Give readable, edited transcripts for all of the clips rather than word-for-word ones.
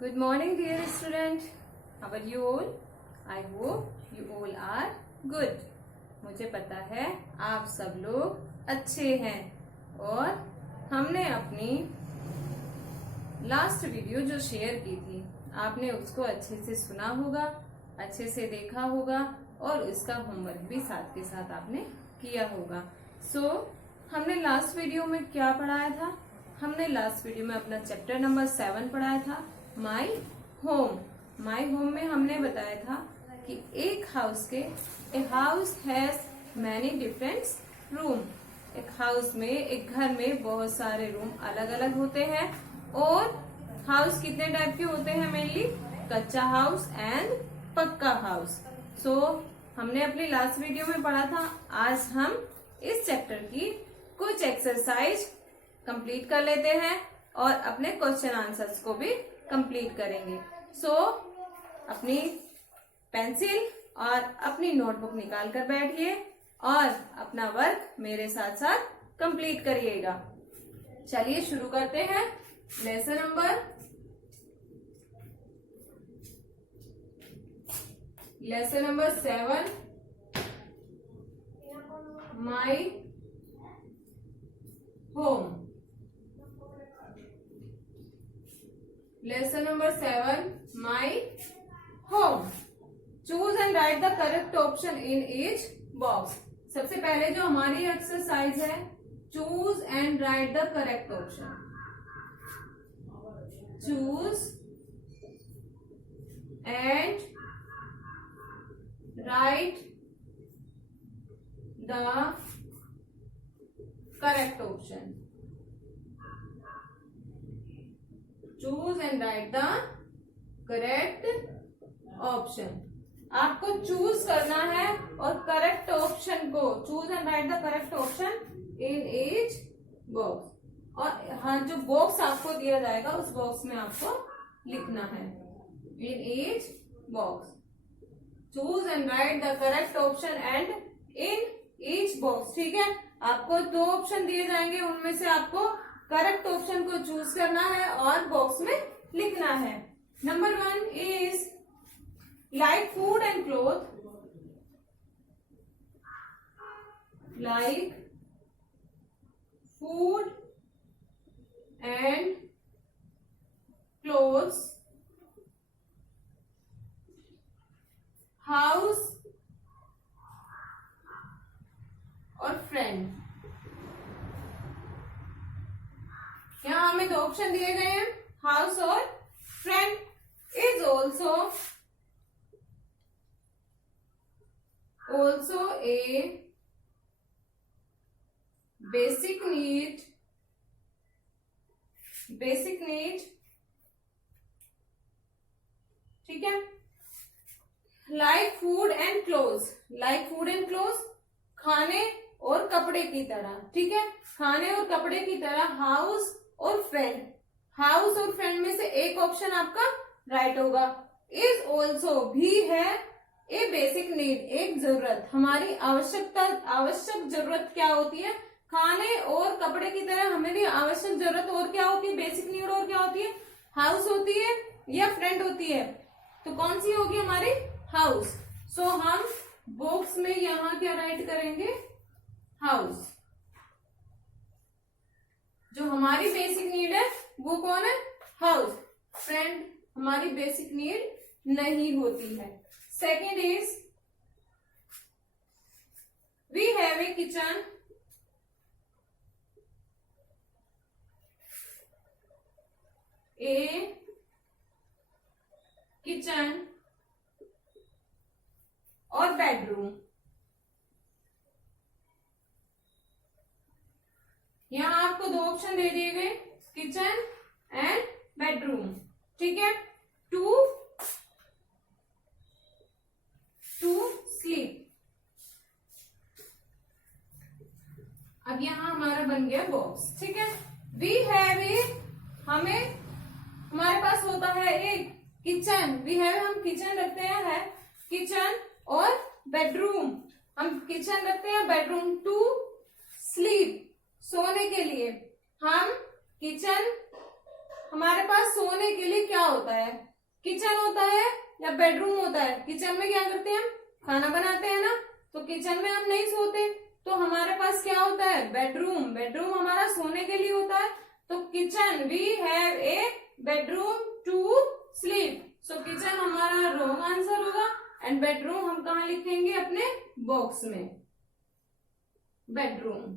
Good morning, dear student. How are you all? I hope you all are good. मुझे पता है आप सब लोग अच्छे हैं और हमने अपनी लास्ट वीडियो जो शेयर की थी आपने उसको अच्छे से सुना होगा, अच्छे से देखा होगा और इसका होमवर्क भी साथ के साथ आपने किया होगा। हमने लास्ट वीडियो में क्या पढ़ाया था? हमने लास्ट वीडियो में अपना चैप्टर नंबर 7 पढ़ाया था, माई होम। माई होम में हमने बताया था कि एक हाउस के a house has many different room. एक हाउस में, एक घर में बहुत सारे रूम अलग अलग होते हैं। और हाउस कितने टाइप के होते हैं? मेनली कच्चा हाउस एंड पक्का हाउस। हमने अपनी लास्ट वीडियो में पढ़ा था। आज हम इस चैप्टर की कुछ एक्सरसाइज कंप्लीट कर लेते हैं और अपने क्वेश्चन आंसर्स को भी कंप्लीट करेंगे। अपनी पेंसिल और अपनी नोटबुक निकाल कर बैठिए और अपना वर्क मेरे साथ साथ कंप्लीट करिएगा। चलिए शुरू करते हैं। Lesson number 7, my home. Lesson number 7, my home. Choose and write the correct option in each box. सबसे पहले जो हमारी एक्सरसाइज है, choose and write the correct option. Choose and write the correct option. Choose and right the correct option. आपको choose करना है और correct option को choose and right the correct option in each box. और हाँ, जो box आपको दिया जाएगा उस बॉक्स में आपको लिखना है in each box. Choose and right the correct option and in each box. ठीक है, आपको 2 ऑप्शन दिए जाएंगे, उनमें से आपको करेक्ट ऑप्शन को चूज करना है और बॉक्स में लिखना है। Number 1 is like food and cloth. Like food and clothes, house और फ्रेंड। यहाँ हमें 2 ऑप्शन दिए गए हैं, हाउस और friend. Is also a basic need. ठीक है। लाइक फूड एंड क्लोथ, खाने और कपड़े की तरह। ठीक है, खाने और कपड़े की तरह। हाउस और फ्रेंड में से एक ऑप्शन आपका राइट होगा। इज ऑल्सो भी है ए बेसिक नीड, एक जरूरत। हमारी आवश्यक जरूरत क्या होती है? खाने और कपड़े की तरह हमारी आवश्यक जरूरत और क्या होती है? Basic need. और क्या होती है? हाउस होती है या फ्रेंड होती है? तो कौन सी होगी हमारी? हाउस। हम बॉक्स में यहाँ क्या राइट करेंगे? हाउस। जो हमारी बेसिक नीड है वो कौन है? हाउस। फ्रेंड हमारी बेसिक नीड नहीं होती है। Second is we have a kitchen. और बेडरूम। यहाँ आपको 2 ऑप्शन दे दिए गए, किचन एंड बेडरूम। ठीक है। To sleep. अब यहाँ हमारा बन गया बॉक्स। ठीक है। वी हैव ए, हमारे पास होता है एक किचन। वी हैव, हम किचन रखते हैं, है किचन और बेडरूम। हम किचन रखते हैं, बेडरूम। टू स्लीप, सोने के लिए। हम किचन हमारे पास सोने के लिए क्या होता है? किचन होता है या बेडरूम होता है? किचन में क्या करते हैं हम? खाना बनाते हैं ना। तो किचन में हम नहीं सोते, तो हमारे पास क्या होता है? बेडरूम। बेडरूम हमारा सोने के लिए होता है। तो kitchen, we have a bedroom to sleep. So kitchen हमारा रॉन्ग आंसर होगा एंड बेडरूम हम कहा लिखेंगे? अपने बॉक्स में, बेडरूम।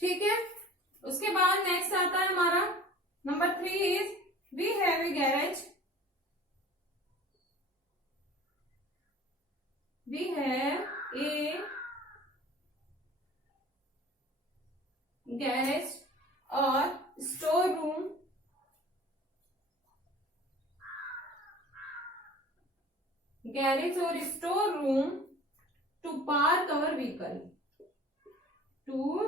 ठीक है। उसके बाद नेक्स्ट आता है हमारा number 3 is we have a garage. We have a garage और स्टोर रूम गैरेज और store room to park our vehicle, to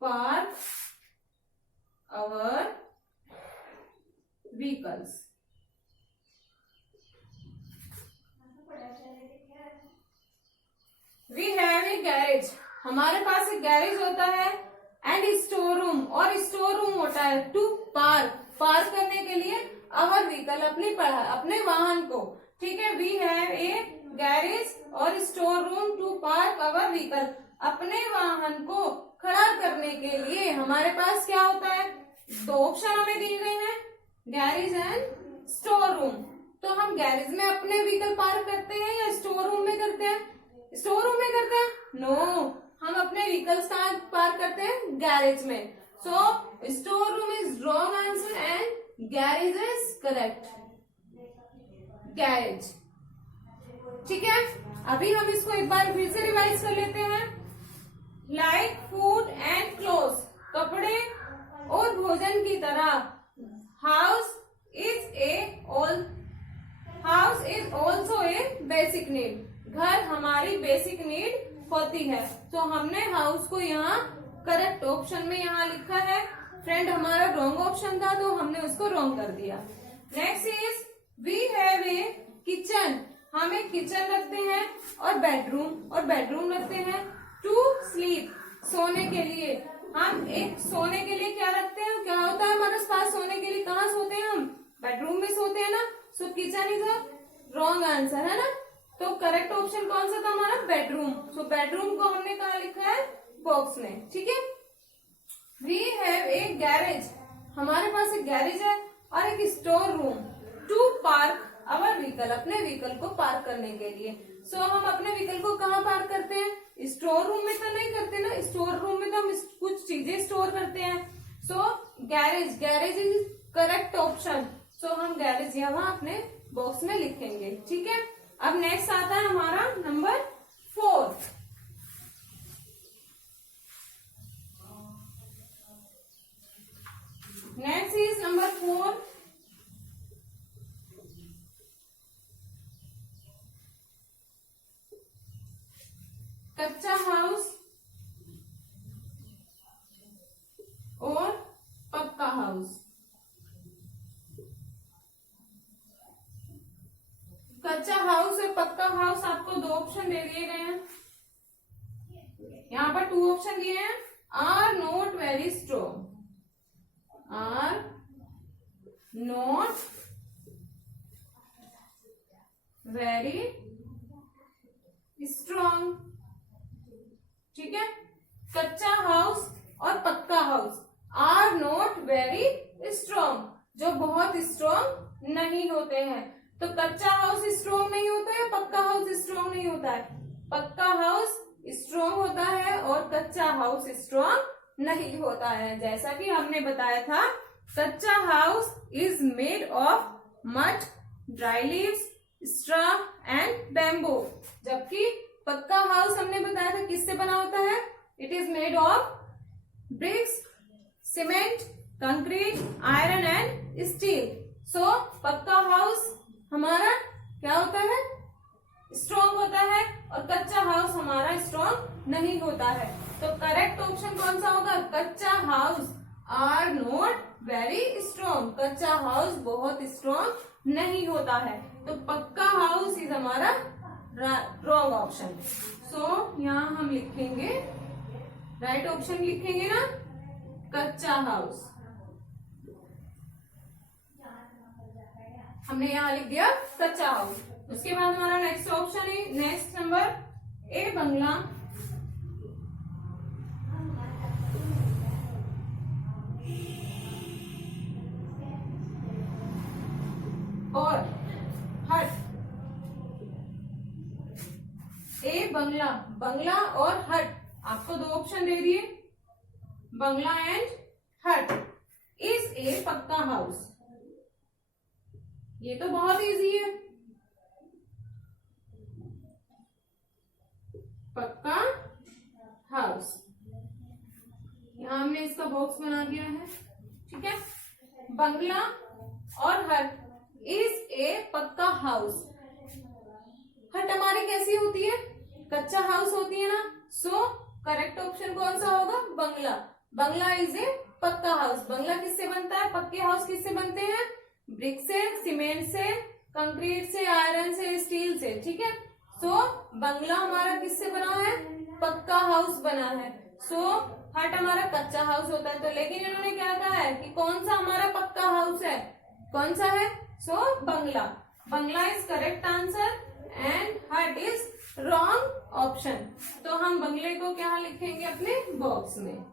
park our vehicles. We have a garage, हमारे पास एक गैरेज होता है एंड स्टोर रूम, और store room होता है टू पार्क, पार्क करने के लिए अवर व्हीकल, अपने वाहन को। ठीक है। वी हैव ए गैरेज और store room to park our vehicle, अपने वाहन को खड़ा करने के लिए हमारे पास क्या होता है? 2 ऑप्शन हमें दिए गए हैं, गैरेज एंड स्टोर रूम। तो हम गैरेज में अपने व्हीकल पार्क करते हैं या स्टोर रूम में करते हैं? स्टोर रूम में करते हैं? नो, हम अपने व्हीकल्स कहाँ पार्क करते हैं? गैरेज में। So store room is wrong answer and garage is correct, garage. ठीक है। अभी हम इसको एक बार फिर से रिवाइज कर लेते हैं। लाइक फूड एंड क्लोथ, कपड़े और भोजन की तरह house is also a basic need, घर हमारी बेसिक नीड होती है। तो हमने हाउस को यहाँ करेक्ट ऑप्शन में यहाँ लिखा है। फ्रेंड हमारा रॉन्ग ऑप्शन था तो हमने उसको रॉन्ग कर दिया। Next is we have a kitchen, हम एक किचन रखते हैं और बेडरूम रखते हैं टू स्लीप, सोने के लिए। हम एक सोने के लिए क्या रखते हैं? क्या होता है हमारे पास सोने के लिए? कहाँ सोते हैं हम? बेडरूम में सोते हैं ना। सो kitchen is a wrong answer, है ना। तो करेक्ट ऑप्शन कौन सा था हमारा? बेडरूम। सो बेडरूम को हमने कहा लिखा है? बॉक्स में। ठीक है। वी हैव ए गैरेज, हमारे पास एक गैरेज है और एक store room to park our vehicle, अपने व्हीकल को पार्क करने के लिए। सो हम अपने व्हीकल को कहाँ पार्क करते हैं? स्टोर रूम में तो नहीं करते ना। स्टोर रूम में तो हम कुछ चीजें स्टोर करते हैं। सो garage is correct option. So हम गैरेज यहाँ अपने बॉक्स में लिखेंगे। ठीक है। अब नेक्स्ट आता है हमारा नंबर 4। नेक्स्ट इज नंबर 4, कच्चा हाउस और पक्का हाउस। कच्चा हाउस और पक्का हाउस आपको 2 ऑप्शन दे दिए गए हैं। यहाँ पर 2 ऑप्शन दिए हैं। Are not very strong, are not very strong. ठीक है। कच्चा हाउस और पक्का house are not very strong, जो बहुत स्ट्रॉन्ग नहीं होते हैं। तो कच्चा हाउस स्ट्रॉन्ग नहीं होता है, पक्का हाउस स्ट्रॉन्ग नहीं होता है। पक्का हाउस स्ट्रॉन्ग होता है और कच्चा हाउस स्ट्रॉन्ग नहीं होता है। जैसा कि हमने बताया था, कच्चा house is made of mud, dry leaves, straw and bamboo, जबकि पक्का हाउस हमने बताया था किससे बना होता है? It is made of bricks, cement, concrete, iron and steel. So पक्का हाउस हमारा क्या होता है? स्ट्रॉन्ग होता है और कच्चा हाउस हमारा स्ट्रॉन्ग नहीं होता है। तो करेक्ट ऑप्शन कौन सा होगा? कच्चा house are not very strong, कच्चा हाउस बहुत स्ट्रॉन्ग नहीं होता है। तो पक्का हाउस इज हमारा रॉन्ग ऑप्शन। सो यहाँ हम लिखेंगे राइट ऑप्शन लिखेंगे ना, कच्चा हाउस। हमने यहाँ लिख दिया कच्चा हाउस। उसके बाद हमारा नेक्स्ट ऑप्शन है, नेक्स्ट नंबर ए बंगला और हट। ए बंगला, बंगला और हट, आपको दो ऑप्शन दे दिए, बंगला एंड हट इज ए पक्का हाउस। ये तो बहुत इजी है, पक्का हाउस। यहां हमने इसका बॉक्स बना दिया है, ठीक है। बंगला और हट इज ए पक्का हाउस। हट हमारी कैसी होती है, कच्चा हाउस होती है ना। सो करेक्ट ऑप्शन कौन सा होगा, बंगला। बंगला इज ए पक्का हाउस। बंगला किससे बनता है, पक्के हाउस किससे बनते हैं, ब्रिक से, सीमेंट से, कंक्रीट से, आयरन से, स्टील से, ठीक है। सो बंगला हमारा किससे बना है, पक्का हाउस बना है। सो हट हमारा कच्चा हाउस होता है। तो लेकिन इन्होंने क्या कहा है कि कौन सा हमारा पक्का हाउस है, कौन सा है, सो बंगला। बंगला इज करेक्ट आंसर एंड हट इज रॉन्ग ऑप्शन। तो हम बंगले को क्या लिखेंगे अपने बॉक्स में,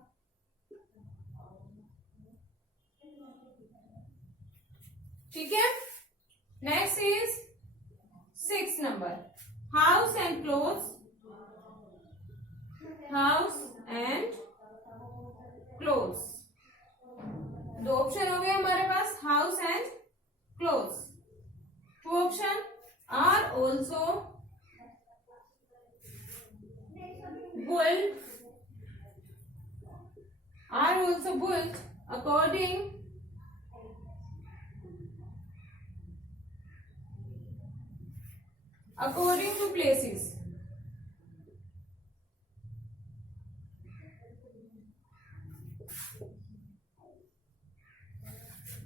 ठीक है। Next is 6 number, house and clothes. House and clothes, दो ऑप्शन हो गए हमारे पास, house and clothes. Two options are also built, are also built according to places।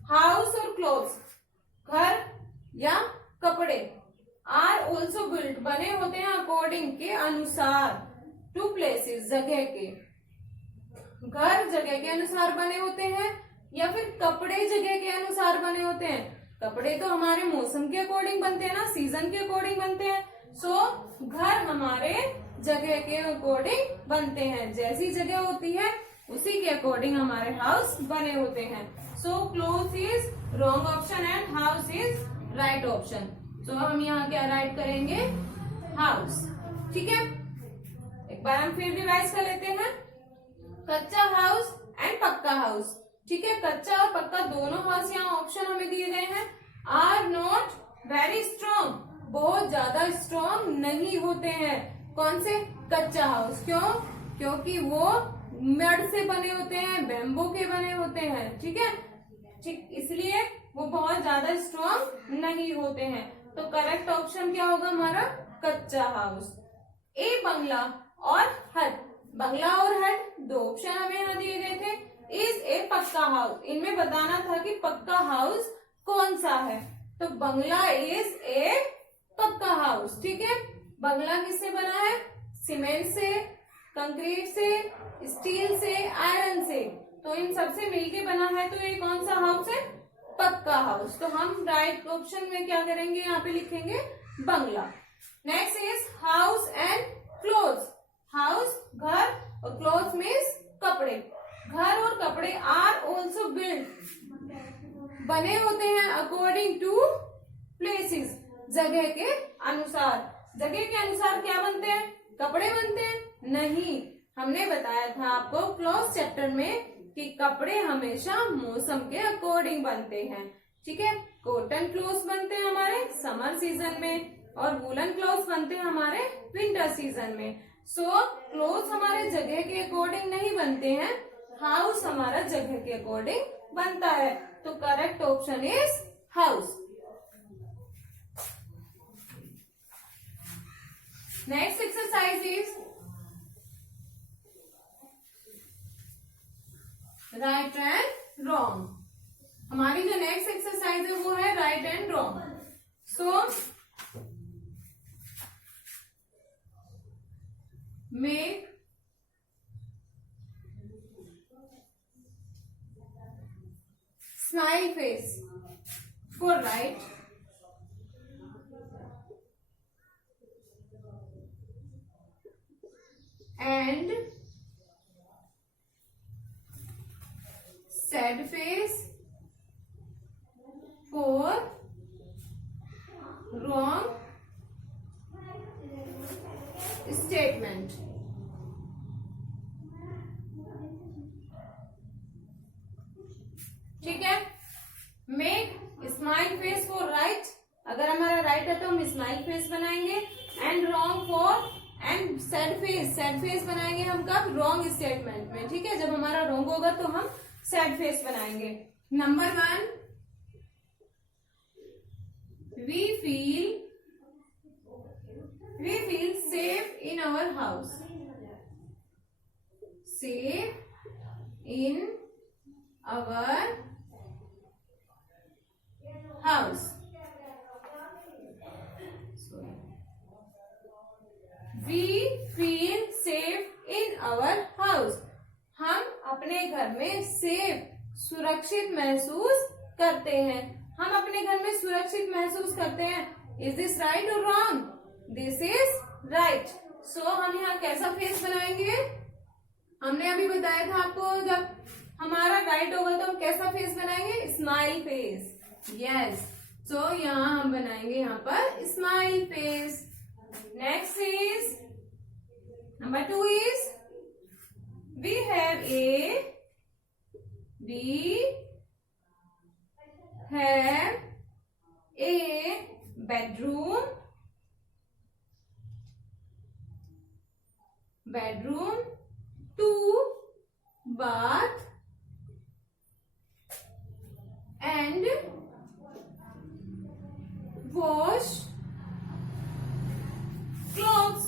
House और क्लोथ्स, घर या कपड़े, आर ऑल्सो बिल्ट बने होते हैं अकॉर्डिंग के अनुसार, टू प्लेसेस जगह के। घर जगह के अनुसार बने होते हैं या फिर कपड़े जगह के अनुसार बने होते हैं। कपड़े तो हमारे मौसम के अकॉर्डिंग बनते हैं ना, सीजन के अकॉर्डिंग बनते हैं। सो घर हमारे जगह के अकॉर्डिंग बनते हैं, जैसी जगह होती है उसी के अकॉर्डिंग हमारे हाउस बने होते हैं। So cloth is wrong option and house is right option. So हम यहाँ क्या राइट करेंगे, हाउस, ठीक है। एक बार हम फिर रिवाइज कर लेते हैं, कच्चा हाउस एंड पक्का हाउस, ठीक है। कच्चा और पक्का दोनों हाउस यहाँ ऑप्शन हमें दिए गए हैं। आर नॉट वेरी स्ट्रॉन्ग, बहुत ज्यादा स्ट्रॉन्ग नहीं होते हैं। कौन से, कच्चा हाउस, क्यों, क्योंकि वो मड से बने होते हैं, बैम्बो के बने होते हैं, ठीक है, ठीक, इसलिए वो बहुत ज्यादा स्ट्रॉन्ग नहीं होते हैं। तो करेक्ट ऑप्शन क्या होगा हमारा, कच्चा हाउस। ए बंगला और हट, बंगला और हट दो ऑप्शन हमें यहाँ दिए गए थे। इज ए पक्का हाउस, इनमें बताना था कि पक्का हाउस कौन सा है। तो बंगला इज ए पक्का हाउस, ठीक है। बंगला किससे बना है, सीमेंट से, कंक्रीट से, स्टील से, आयरन से, तो इन सबसे मिलके बना है। तो ये कौन सा हाउस है, पक्का हाउस। तो हम राइट ऑप्शन में क्या करेंगे, यहाँ पे लिखेंगे बंगला। Next is house and clothes. House घर और क्लोथ मीन्स कपड़े। घर और कपड़े आर ऑल्सो बिल्ड, बने होते हैं अकॉर्डिंग टू प्लेसेस, जगह के अनुसार। जगह के अनुसार क्या बनते हैं, कपड़े बनते हैं, नहीं। हमने बताया था आपको क्लॉथ चैप्टर में कि कपड़े हमेशा मौसम के अकॉर्डिंग बनते हैं, ठीक है। कॉटन क्लॉथ बनते हैं हमारे समर सीजन में और वूलन क्लॉथ बनते हैं हमारे विंटर सीजन में। सो क्लॉथ हमारे जगह के अकॉर्डिंग नहीं बनते हैं, हाउस हमारा जगह के अकॉर्डिंग बनता है। तो correct option is house. Next exercise is right and wrong. हमारी जो नेक्स्ट एक्सरसाइज है वो है right and wrong. So make smile face for right, and sad face for wrong statement. ठीक है, make smile face for right, अगर हमारा right है तो हम स्माइल फेस बनाएंगे, and wrong for, and sad face बनाएंगे हम कब, रॉन्ग स्टेटमेंट में। ठीक है, जब हमारा रॉन्ग होगा तो हम सैड फेस बनाएंगे। Number 1, we feel safe in our house, safe in our house, we feel safe in our house, हम अपने घर में सेफ, सुरक्षित महसूस करते हैं, हम अपने घर में सुरक्षित महसूस करते हैं। इज दिस राइट और wrong? This is right. So हम यहाँ कैसा फेस बनाएंगे, हमने अभी बताया था आपको, जब हमारा राइट होगा तो हम कैसा फेस बनाएंगे, स्माइल फेस। यस, सो यहाँ हम बनाएंगे यहाँ पर smile face. Next is number 2 is we have a bedroom, bedroom, 2 bath and wash clothes.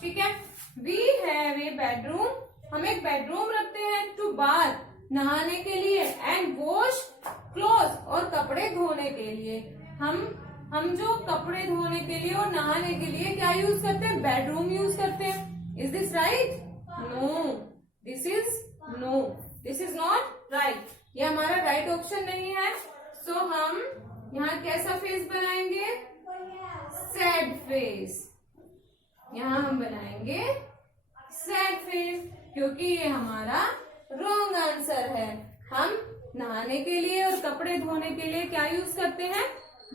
ठीक है, वी हैव ए बेडरूम, हम एक बेडरूम रखते हैं, टू बाथ, नहाने के लिए, एंड वॉश क्लोथ, और कपड़े धोने के लिए। हम जो कपड़े धोने के लिए और नहाने के लिए क्या यूज करते हैं, बेडरूम यूज करते हैं। Is this right? No, this is not right, ये हमारा राइट ऑप्शन नहीं है। सो हम यहाँ कैसा फेस बनाएंगे, सैड फेस, यहाँ हम बनाएंगे सैड फेस, क्योंकि ये हमारा रॉन्ग आंसर है। हम नहाने के लिए और कपड़े धोने के लिए क्या यूज करते हैं,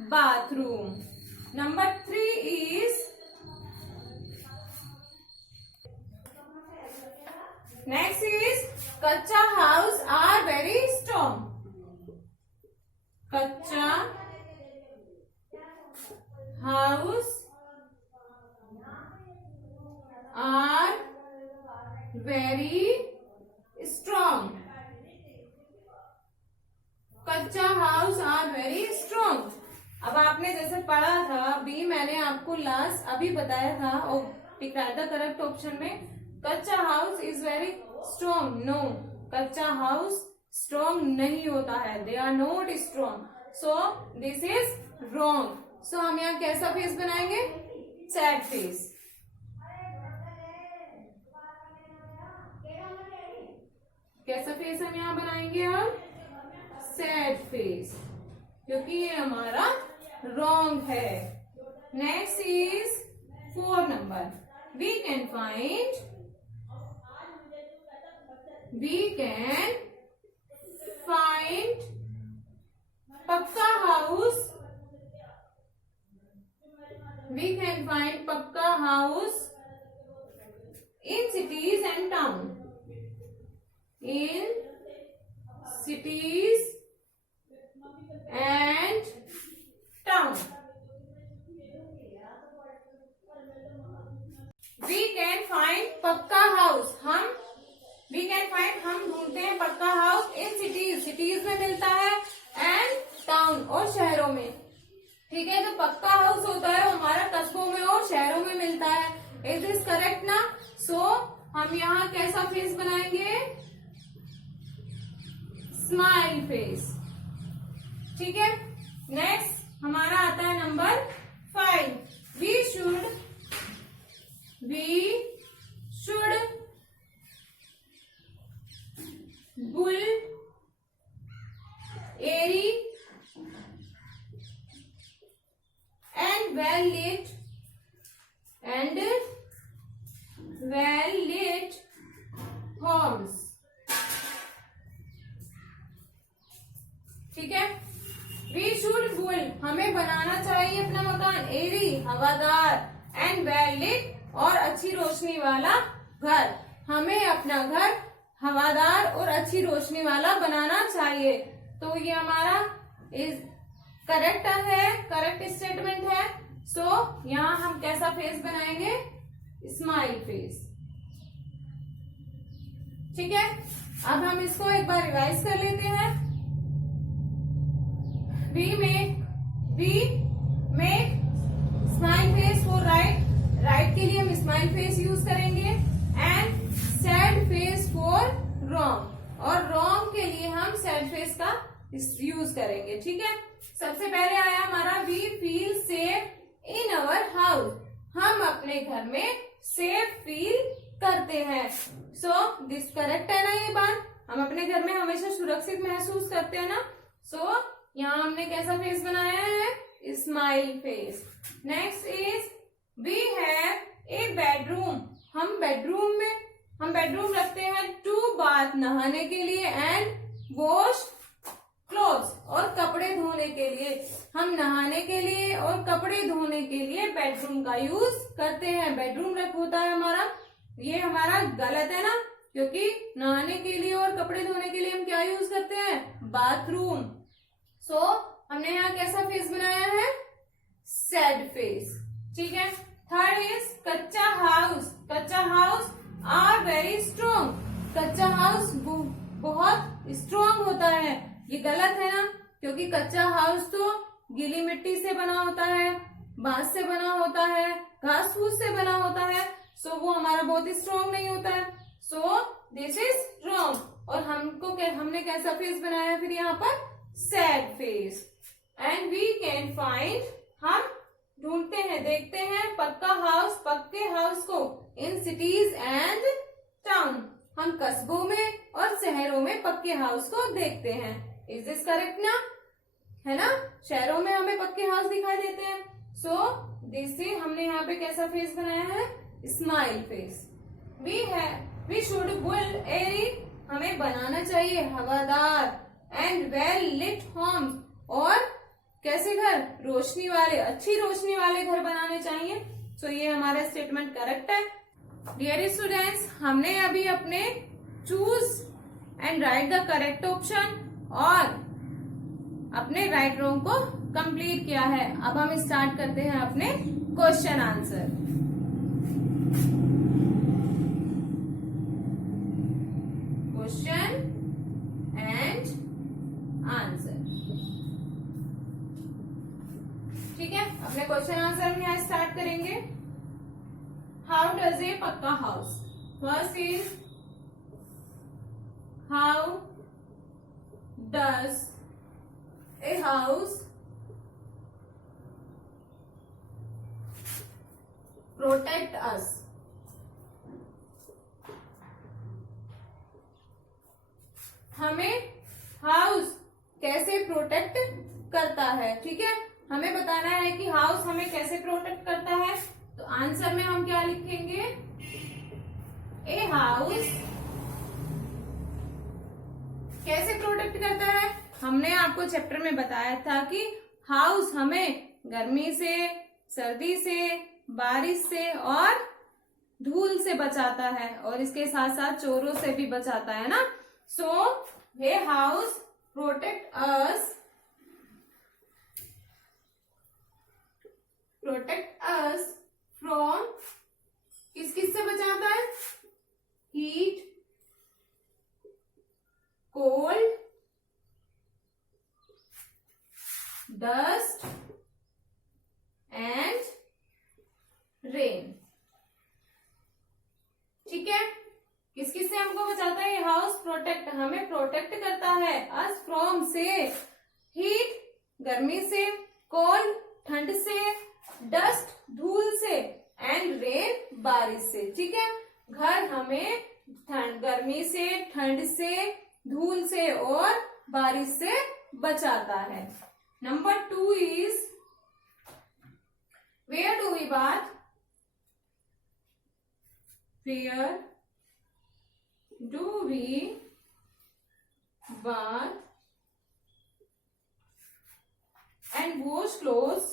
bathroom. Number 3 is, next is कच्चा हाउस आर वेरी स्ट्रॉन्ग, कच्चा हाउस are very strong, कच्चा हाउस आर वेरी स्ट्रॉन्ग। अब आपने जैसे पढ़ा था अभी, मैंने आपको लास्ट अभी बताया था और tick right the correct option में, kutcha house is very strong. No, कच्चा हाउस स्ट्रॉन्ग नहीं होता है, they are not strong, so this is wrong. So हम यहाँ कैसा फेस बनाएंगे, सैड फेस। कैसा फेस हम यहाँ बनाएंगे, हम सैड फेस, क्योंकि ये हमारा रॉन्ग है। Next is 4 number, we can find पक्का हाउस, वी कैन फाइंड पक्का house in cities and town, in cities and town. We can find पक्का हाउस, हम ढूंढते हैं पक्का हाउस इन सिटीज में मिलता है, एंड टाउन और शहरों में। ठीक है, जो पक्का हाउस होता है वो हमारा कस्बों में और शहरों में मिलता है। इज दिस करेक्ट ना? सो हम यहाँ कैसा फेस बनाएंगे, स्माइल फेस। ठीक है, नेक्स्ट हमारा आता है number 5, we should bull, airy and well lit homes. ठीक है। वी शुड बुल, हमें बनाना चाहिए अपना मकान, एरी हवादार, एंड वेल लिट और अच्छी रोशनी वाला घर। हमें अपना घर हवादार और अच्छी रोशनी वाला बनाना चाहिए। तो ये हमारा इस करेक्ट है, करेक्ट स्टेटमेंट है। सो यहाँ हम कैसा फेस बनाएंगे, स्माइल फेस। ठीक है। अब हम इसको एक बार रिवाइज कर लेते हैं। We make smile face for right, right के लिए हम स्माइल फेस यूज करेंगे, and sad face for wrong, और रॉन्ग के लिए हम सैड फेस का यूज करेंगे। ठीक है। सबसे पहले आया हमारा we feel safe in our house, हम अपने घर में सेफ फील करते हैं। सो दिस करेक्ट है ना ये बात, हम अपने घर में हमेशा सुरक्षित महसूस करते हैं ना। सो यहाँ हमने कैसा फेस बनाया है, smile face. Next is we have a bedroom, हम बेडरूम रखते हैं टू बाथ, नहाने के लिए, एंड वॉश क्लोथ्स, और कपड़े धोने के लिए। हम नहाने के लिए और कपड़े धोने के लिए बेडरूम का यूज करते हैं। बेडरूम रख होता है हमारा, ये हमारा गलत है ना, क्योंकि नहाने के लिए और कपड़े धोने के लिए हम क्या यूज करते हैं, बाथरूम। सो हमने यहाँ कैसा फेस बनाया है, सैड फेस। ठीक है। थर्ड इज कच्चा हाउस, कच्चा हाउस आर वेरी स्ट्रॉन्ग, कच्चा हाउस बहुत स्ट्रॉन्ग होता है। ये गलत है ना, क्योंकि कच्चा हाउस तो गीली मिट्टी से बना होता है, बांस से बना होता है, घास फूस से बना होता है। सो वो हमारा बहुत स्ट्रॉन्ग नहीं होता है। So this is wrong. और हमने कैसा फेस बनाया फिर यहाँ पर, sad face. And we can find, हम ढूंढते हैं, देखते हैं पक्के हाउस को इन सिटीज एंड टाउन, हम कस्बों में और शहरों में पक्के हाउस को देखते हैं। इज दिस करेक्ट ना, है ना, शहरों में हमें पक्के हाउस दिखाई देते हैं। सो दिस से हमने यहाँ पे कैसा फेस बनाया है, smile face. We should bull airy, हमें बनाना चाहिए हवादार, एंड वेल लिट होम्स, और कैसे घर, रोशनी वाले, अच्छी रोशनी वाले घर बनाने चाहिए। सो ये हमारा स्टेटमेंट करेक्ट है। डियर स्टूडेंट्स, हमने अभी अपने choose and right the correct option और अपने राइट रॉन्ग को कंप्लीट किया है। अब हम स्टार्ट करते हैं अपने question answer. Question and answer. ठीक है। अपने क्वेश्चन आंसर हम यहाँ स्टार्ट करेंगे। हाउ डज ए पक्का house, first is how does a house protect us, हमें हाउस कैसे प्रोटेक्ट करता है। ठीक है। हमें बताना है कि हाउस हमें कैसे प्रोटेक्ट करता है। तो आंसर में हम क्या लिखेंगे, ए हाउस कैसे प्रोटेक्ट करता है। हमने आपको चैप्टर में बताया था कि हाउस हमें गर्मी से, सर्दी से, बारिश से और धूल से बचाता है, और इसके साथ साथ चोरों से भी बचाता है ना। सो ये हाउस प्रोटेक्ट अस फ्रॉम, किस से बचाता है, heat, cold, dust and rain. ठीक है। किस से हमको बचाता है, ये हाउस प्रोटेक्ट, हमें प्रोटेक्ट करता है अस फ्रॉम से, हीट गर्मी से, कोल्ड ठंड से, डस्ट धूल से, एंड रेन बारिश से। ठीक है। घर हमें गर्मी से, ठंड से, धूल से और बारिश से बचाता है। Number 2 is where do we bath? Where do we bath and wash clothes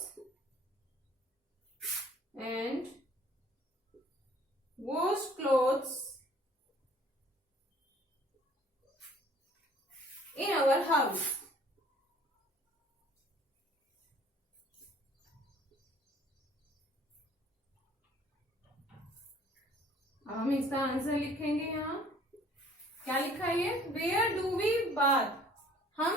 in our house? अब हम इसका आंसर लिखेंगे। यहाँ क्या लिखा है? वेयर डू वी बाथ, हम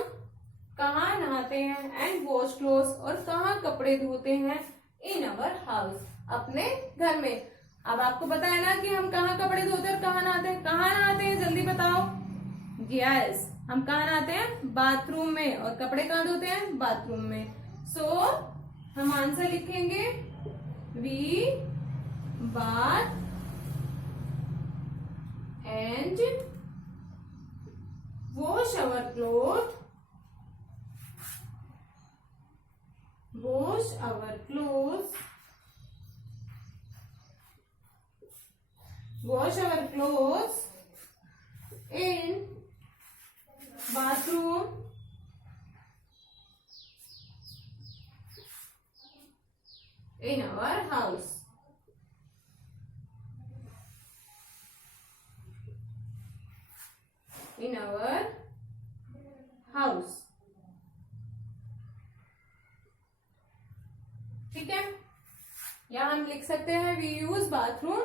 कहाँ नहाते हैं, एंड वॉश क्लोथ्स, और कहाँ कपड़े धोते हैं, इन अवर हाउस, अपने घर में। अब आपको पता है ना कि हम कहाँ कपड़े धोते हैं और कहाँ नहाते हैं। कहाँ नहाते हैं जल्दी बताओ। यस, हम कहाँ नहाते हैं? बाथरूम में। और कपड़े कहाँ धोते हैं? बाथरूम में। सो हम आंसर लिखेंगे we bath and wash our clothes in bathroom in our house. In our house. ठीक है, या हम लिख सकते हैं we use bathroom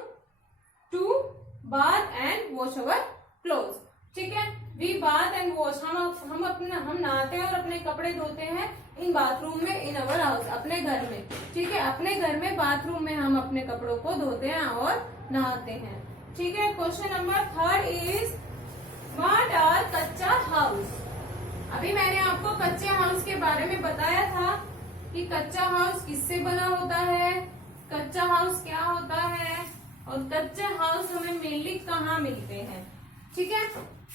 to bath and wash our clothes. ठीक है, वी बाथ एंड वॉश, हम नहाते हैं और अपने कपड़े धोते हैं इन बाथरूम में, इन अवर हाउस, अपने घर में। ठीक है, अपने घर में बाथरूम में हम अपने कपड़ों को धोते हैं और नहाते हैं। ठीक है, question number 3 is what are कच्चा हाउस? अभी मैंने आपको कच्चे हाउस के बारे में बताया था कि कच्चा हाउस किससे बना होता है, कच्चा हाउस क्या होता है, और कच्चे हाउस हमें मेनली कहाँ मिलते हैं। ठीक है,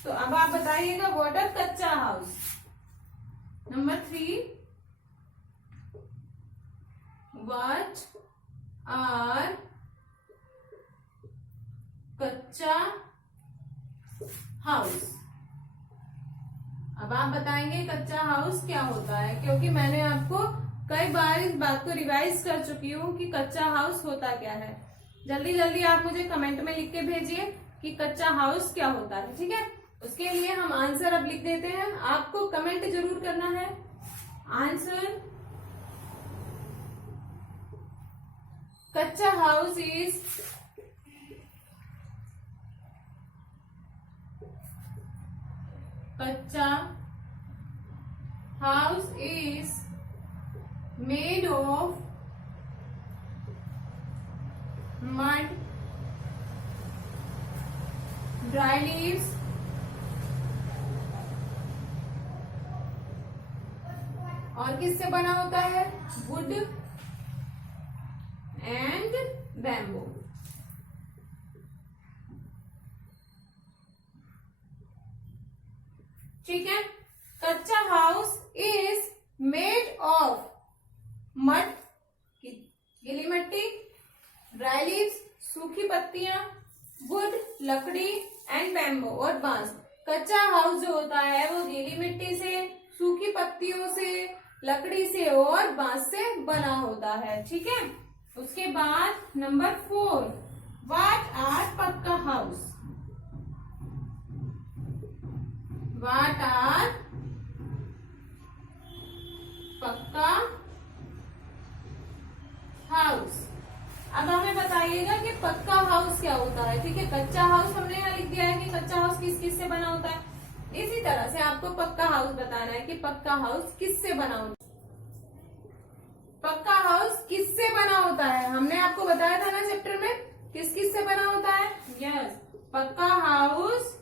तो अब आप बताइएगा व्हाट आर कच्चा हाउस। नंबर 3, व्हाट आर कच्चा हाउस। अब आप बताएंगे कच्चा हाउस क्या होता है, क्योंकि मैंने आपको कई बार इस बात को रिवाइज कर चुकी हूँ कि कच्चा हाउस होता क्या है। जल्दी जल्दी आप मुझे कमेंट में लिख के भेजिए कि कच्चा हाउस क्या होता है। ठीक है, उसके लिए हम आंसर अब लिख देते हैं। आपको कमेंट जरूर करना है आंसर। कच्चा हाउस इज कच्चा house is made of mud, dry leaves, और किससे बना होता है? Would and bamboo. ठीक है, कच्चा house is made of mud, गीली मिट्टी, ड्राई लीव्स, सूखी पत्तियां, वुड लकड़ी, एंड बैम्बू और बांस। कच्चा हाउस जो होता है वो गीली मिट्टी से, सूखी पत्तियों से, लकड़ी से और बांस से बना होता है। ठीक है, उसके बाद नंबर 4, व्हाट आर पक्का हाउस? व्हाट आर पक्का हाउस? अब हमें बताइएगा कि पक्का हाउस क्या होता है। ठीक है, कच्चा हाउस हमने यहाँ लिख दिया है कि कच्चा हाउस किस किस से बना होता है। इसी तरह से आपको पक्का हाउस बताना है कि पक्का हाउस किससे बना होता है। पक्का हाउस किससे बना होता है? हमने आपको बताया था ना चैप्टर में किस किस से बना होता है। यस, पक्का हाउस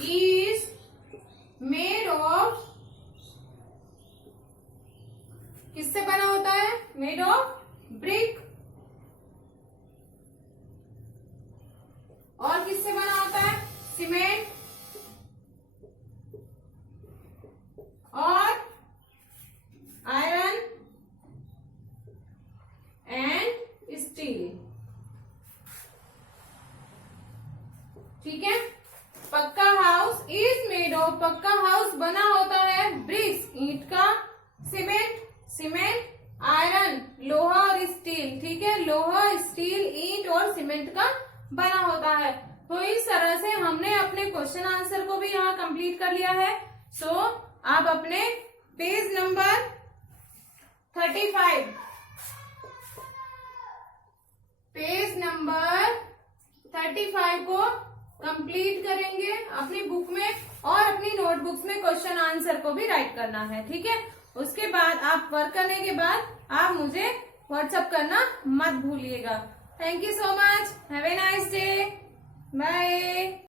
इज मेड ऑफ, किससे बना होता है? मेड ऑफ ब्रिक, सीमेंट और आयरन एंड स्टील। ठीक है। पक्का हाउस इज मेड ऑफ, पक्का हाउस बना होता है ब्रिक्स ईंट का, सीमेंट आयरन लोहा और स्टील। ठीक है, लोहा स्टील ईंट और सीमेंट का बना होता है। तो इस तरह से हमने अपने क्वेश्चन आंसर को भी यहाँ कंप्लीट कर लिया है। सो आप अपने पेज नंबर 35 को कंप्लीट करेंगे अपनी बुक में, और अपनी नोटबुक्स में क्वेश्चन आंसर को भी राइट करना है। ठीक है, उसके बाद आप वर्क करने के बाद आप मुझे व्हाट्सएप करना मत भूलिएगा। Thank you so much, have a nice day, bye.